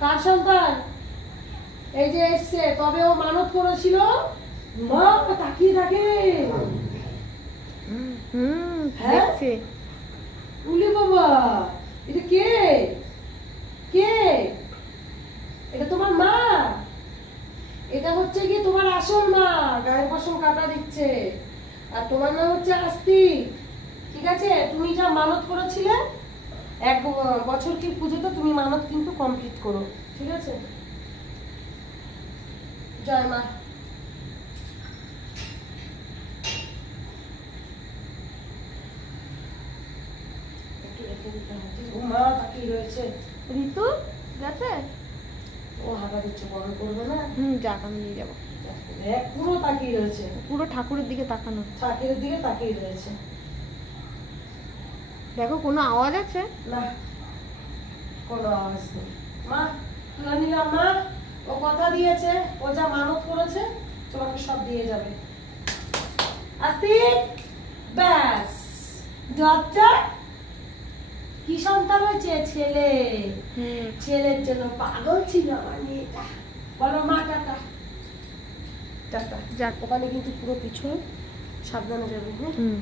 কার সন্তান? এই যে এসছে, তবে ও মানত করেছিল। মা তাকিয়ে থাকে। দেখছে। উলি বাবা, এটা কে? কে? এটা তোমার মা? এটা হচ্ছে কি তোমার আসল মা, গায়ের পশম কাটা দিচ্ছে। আর তোমার নাম হচ্ছে আস্তিক। ঠিক আছে, তুমি যা মানত করেছিলে 1 বছর কি পুজোতে তুমি মানত কিন্তু কমপ্লিট করো। ঠিক আছে, জয় মা। মা তাকিয়ে রয়েছে। ঋতু গেছে? ও হাঁটা দিচ্ছে, বড় করবে না। যাক, আমি নিয়ে যাবো। পুরো তাকিয়ে রয়েছে, পুরো ঠাকুরের দিকে তাকানো। ঠাকুরের দিকে তাকিয়ে রয়েছে। দেখো কোনো আওয়াজ আছে? না, কোনো আওয়াজ নেই। মা তুলে নিলাম। মা ও কথা দিয়েছে, ও যা মানত করেছে তোমাকে সব দিয়ে যাবে। আস্তিক, ব্যাস। ডক্টর কি সন্তান হয়েছে? ছেলে। ছেলের জন্য পাগল ছিল আমার মেয়েটা। বলো মা টাটা। টাটা। যাক, ওখানে কিন্তু পুরো পিছনে সাবধানে যাবে। হ্যাঁ।